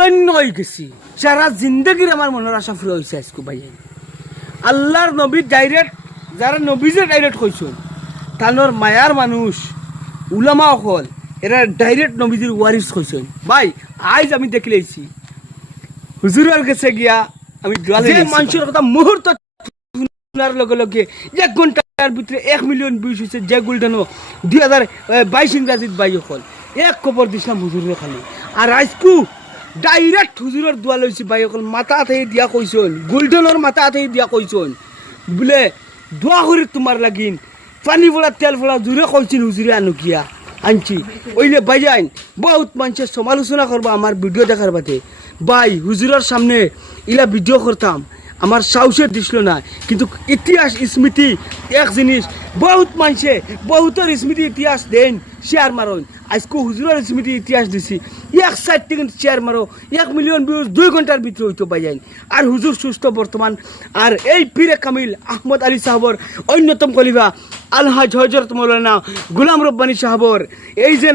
ধন্য হয়ে গেছি সারা জিন্দগির আমার মনের আশা ফুরে হয়েছে আজকে ভাই আল্লাহর নবী ডাইরেক্ট যারা নবী যে ডাইরেক্ট কইছেন তানোর মায়ার মানুষ উলামা হল এরা ডাইরেক্ট নবীজির ওয়ারিস কইছেন ভাই আজ আমি দেখলেছি হুজুরের কাছে গিয়া আমি যে মানুষের কথা মুহূর্ত শোনার লগে লগে 1 ঘন্টার ভিতরে 1 মিলিয়ন ভিউজ হয়েছে যে গোল্ডেনও 2022 ইংরাজিত বাই হল এক খবর দিছিলাম হুজুরের খালি আর আজকু ডাইরেক্ট হুজুরের দোয়া লইছি বাই হল মাথা থেকে দিয়া কইছেন গোল্ডেনের মাথা থেকে দিয়া কইছেন বলে দোয়া করি তোমার লাগিন পানি ফোড়া তেল ফোড়া জুড়ে কইছেন হুজুরে আনুকিয়া আনছি ওইলে বাইজাইন বহুত মানুষের সমালোচনা করবা আমার ভিডিও দেখার বাদে ভাই হুজুরের সামনে ইলা ভিডিও করতাম আমার সাহসে দিছিল না কিন্তু ইতিহাস স্মৃতি এক জিনিস বহুত মানুষে বহুতের স্মৃতি ইতিহাস দেন শেয়ার মারন আজকে হুজুরের স্মৃতি ইতিহাস দিছি 1 সাইড থেকে শেয়ার মারো 1 মিলিয়ন ভিউজ 2 ঘন্টার ভিতরে হইতো বাইজাইন আর হুজুর সুস্থ বর্তমান আর এই পীরে কামিল আহমদ আলী সাহাবর অন্যতম খলিফা আলহাজ হযরত মাওলানা গোলাম রব্বানী সাহাবর এই যে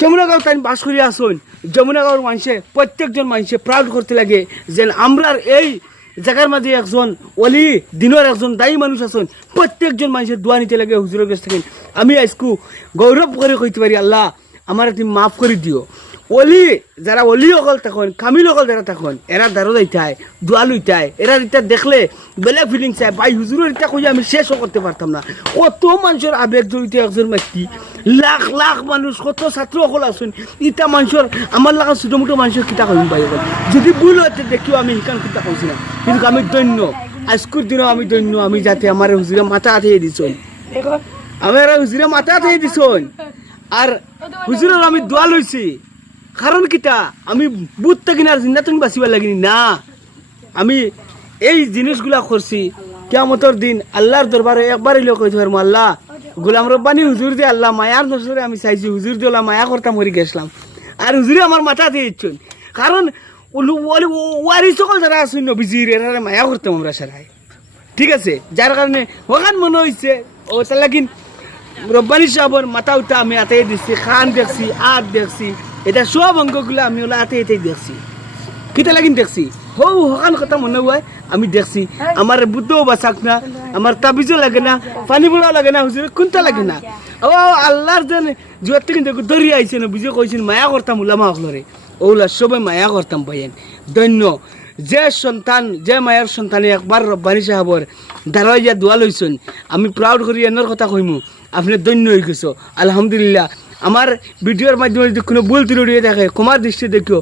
যমুনাগাঁও তাই বাস করে আসুন যমুনাগাঁওর মানুষে প্রত্যেকজন মানুষে প্রাউড করতে লাগে যে আমরার এই জায়গার মাঝে একজন অলি দিনের একজন দায়ী মানুষ আছেন প্রত্যেকজন মানুষের দোয়া নিতে লাগে হুজুরের কাছ থেকে আমি আজকু গৌরব করে কইতে পারি আল্লাহ আমার তুমি মাফ করে দিও অলি যারা অলি অকল তখন কামিল অকল যারা তখন এরা দারো যাইতায় দোয়া লইতায় এরা এটা দেখলে বেলেগ ফিলিংস চায় ভাই হুজুরের এটা কই আমি শেষও করতে পারতাম না কত মানুষের আবেগ জড়িত একজন ব্যক্তি লাখ লাখ মানুষ কত ছাত্র অকল আছেন ইটা মানুষের আমার লাগা ছোটো মোটো মানুষের কিতা কইম ভাই অকল যদি ভুল হতে দেখিও আমি শিকান কিতা কইছি না কিন্তু আমি দৈন্য আজকের দিনও আমি দৈন্য আমি যাতে আমার হুজুরে মাথা আঠিয়ে দিছন আমার হুজুরে মাথা আঠিয়ে দিছন আর হুজুরের আমি দোয়া লইছি কারণ কিতা আমি বুধ থাকি না জিন্দা তুমি বাঁচিবার লাগিনি না আমি এই জিনিসগুলা করছি কিয়ামতের দিন আল্লাহর দরবারে একবারই লোক কইতে পারবো আল্লাহ গোলাম রব্বানী হুজুর দিয়ে আল্লাহ মায়ার নজরে আমি চাইছি হুজুর দিয়ে মায়া করতাম মরি গেছিলাম আর হুজুরে আমার মাথা দিয়ে ইচ্ছুন কারণ ওয়ারি সকল যারা আসুন নবীজির এরা মায়া করতাম আমরা সারাই ঠিক আছে যার কারণে ওখান মনে হয়েছে ও তার লাগিন রব্বানী সাহেবের মাথা উঠা আমি আতে দিচ্ছি খান দেখছি আট দেখছি এটা সব অঙ্কগুলো আমি ওলা হাতে এটাই দেখছি কিতা লাগিন দেখছি হকান কথা মনে হয় আমি দেখছি আমার বুদ্ধও বাঁচাক না আমার তাবিজও লাগে না পানি পড়াও লাগে না হুজুর কোনটা লাগে না ও আল্লাহর যেন জুয়ার থেকে দেখো দরি আইছে না বুঝে কইছেন মায়া করতাম উলামা হকলরে ওলা সবাই মায়া করতাম ভাইয়েন দৈন্য যে সন্তান যে মায়ের সন্তানে একবার রব্বানী সাহাবর দাঁড়াইয়া দোয়া লইছেন আমি প্রাউড করি এনার কথা কইমু আপনি দৈন্য হয়ে গেছো আলহামদুলিল্লাহ আমার ভিডিওর মাধ্যমে যদি কোনো ভুল ত্রুটি থাকে ক্ষমার দৃষ্টি দেখিও